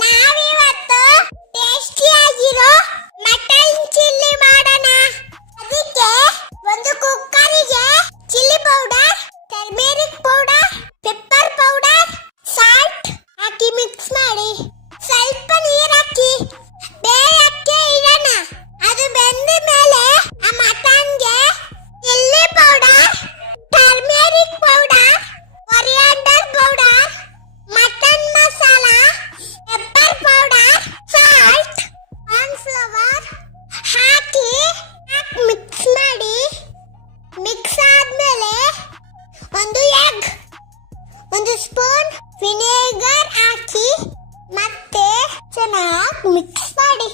ನಾವಿವತ್ತು ಟೇಸ್ಟಿಯಾಗಿರೋ mutton chilli ಮಾಡೋಣ. ಅದಕ್ಕೆ ಒಂದು ಕುಕ್ಕರಿಗೆ chilli powder, turmeric powder, pepper powder, salt ಹಾಕಿ ಮಿಕ್ಸ್ ಮಾಡಿ ಸ್ವಲ್ಪ ನೀರು ಹಾಕಿ ಬೇಯಕ್ಕೆ ಇಡೋಣ. ಅದು ಬೆಂದ ಮೇಲೆ ಆ ಮಟನ್ಗೆ chilli powder, turmeric powder, coriander powder, mutton masala, pepper powder, salt, cornflour ಹಾಕಿ ಮಿಕ್ಸ್ ಮಾಡಿ. ಮಿಕ್ಸ್ ಆದ್ಮೇಲೆ ಒಂದು ಎಗ್, ಒಂದು ಸ್ಪೂನ್ ವಿನೆಗರ್ ಹಾಕಿ ಮತ್ತೆ ಚೆನ್ನಾಗಿ ಮಿಕ್ಸ್ ಮಾಡಿ.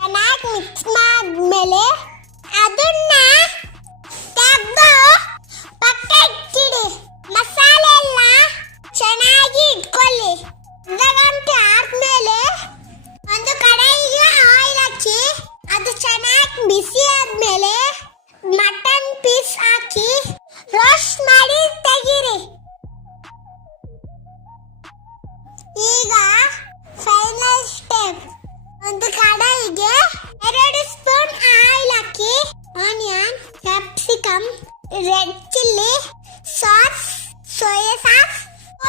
ಚೆನ್ನಾಗಿ ಮಿಕ್ಸ್ ಮಾಡಿದ್ಮೇಲೆ ಅದನ್ನ ತೆಗೆದು ಪಕ್ಕ ಇಟ್ಟಿಡಿ. ಮಸಾಲೆ ಎಲ್ಲ ಚೆನ್ನಾಗಿ ಇಟ್ಕೊಳ್ಳಿ. ಅರ್ಧ ಗಂಟೆ ಆದ್ಮೇಲೆ ಒಂದು ಕಡಾಯಿಗೆ ಆಯಿಲ್ ಹಾಕಿ ಅದು ಚೆನ್ನಾಗಿ ಬಿಸಿ ಆದ್ಮೇಲೆ ಮಟನ್ ಪೀಸ್ ಹಾಕಿ ರೋಸ್ಟ್ ಮಾಡಿ ತೆಗೀರಿ. ಈಗ ಫೈನಲ್ ಸ್ಟೆಪ್, ಒಂದು ಕಡಾಯಿಗೆ 2 ಸ್ಪೂನ್ ಆಯಿಲ್ ಹಾಕಿ onion, capsicum, red chilli sauce, soya sauce,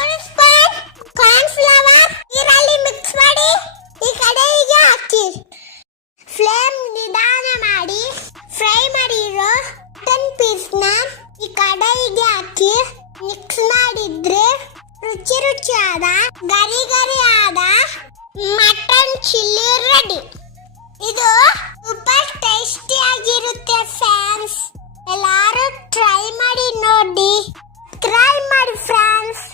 1 spoon cornflour ನೀರಲ್ಲಿ ಮಿಕ್ಸ್ ಮಾಡಿ ಈ ಕಡಾಯಿಗೆ ಹಾಕಿ. ಫ್ಲೇಮ್ ನಿಧಾನ ಮಾಡಿ ಫ್ರೈ ಮಾಡಿರೋ ಮಟನ್ ಪೀಸ್ನ ಈ ಕಡಾಯಿಗೆ ಹಾಕಿ ಮಿಕ್ಸ್ ಮಾಡಿದ್ರೆ ರುಚಿ ರುಚಿಯಾದ ಗರಿ ಗರಿಯಾದ ಮಟನ್ ಚಿಲ್ಲಿ ರೆಡಿ. ಇದು ಸೂಪರ್ ಟೇಸ್ಟಿ ಆಗಿರುತ್ತೆ ಫ್ರೆಂಡ್ಸ್. ಎಲ್ಲರೂ ಟ್ರೈ ಮಾಡಿ ನೋಡಿ. ಬಾಯ್ ಬಾಯ್ ಫ್ರೆಂಡ್ಸ್.